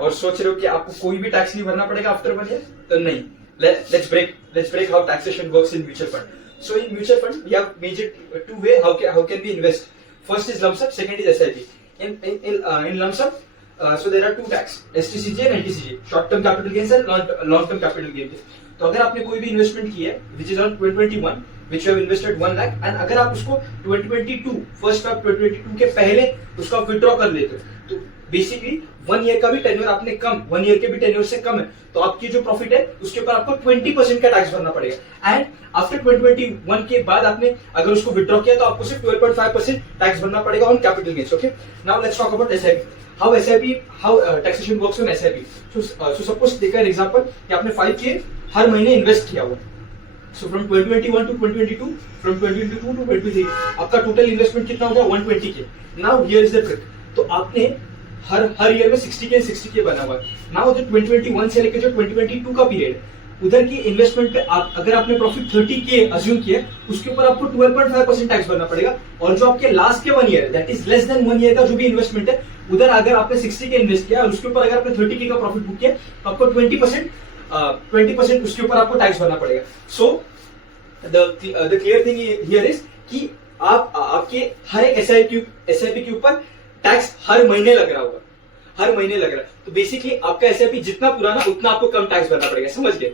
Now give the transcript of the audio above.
और सोच रहे हो कि आपको कोई भी टैक्स नहीं भरना पड़ेगा आफ्टर 1 ईयर, तो नहीं. Let's break how taxation works in mutual fund. So in mutual fund we have major two way how can we invest. First is lump sum, second is SIP. In lump sum, so there are two tax, STCG and NTCG, short term capital gains and long term capital gains. तो अगर आपने कोई भी investment की है which is on 2021 which you have invested 1 lakh and अगर आप उसको 2022 फर्स्ट ऑफ 2022 के पहले उसको आप विड्रॉ कर लेते हो, तो बेसिकली 1 ईयर का भी टेन्योर आपने कम, 1 ईयर के भी टेन्योर से कम है, तो आपकी जो प्रॉफिट है उसके ऊपर आपको 20% का टैक्स भरना पड़ेगा. एंड आफ्टर 2021 के बाद आपने अगर उसको विड्रॉ किया तो आपको सिर्फ 12.5% टैक्स भरना पड़ेगा on capital gains. Okay, now let's talk about SIP. how taxation works on SIP. So suppose take an example कि आपने 5K हर महीने इन्वेस्ट किया हुआ. So from 2021 to 2022, from 2022 to 2023 आपका टोटल इन्वेस्टमेंट कितना हो गया 120K. Now here is the trick. तो आपने हर ईयर में 60K बना हुआ है. नाउ जो 2021 से लेकर जो 2022 का पीरियड है, उधर की इन्वेस्टमेंट पे अगर आपने प्रॉफिट 30K अज्यूम किया, उसके ऊपर आपको 12.5% टैक्स भरना पड़ेगा. और जो आपके लास्ट के 1 year, that is less than 1 year का जो भी इन्वेस्टमेंट है, उधर अगर आपने 60K इन्वेस्ट किया और उसके ऊपर अगर आपने 30K का प्रॉफिट बुक किया, तो आपको 20% उसके ऊपर आपको टैक्स भरना पड़ेगा. So the clear thing here is कि आपके हर एक SIP के ऊपर टैक्स हर महीने लग रहा होगा, हर महीने लग रहा है. तो बेसिकली आपका SIP जितना पुराना उतना आपको कम टैक्स भरना पड़ेगा. समझ गए?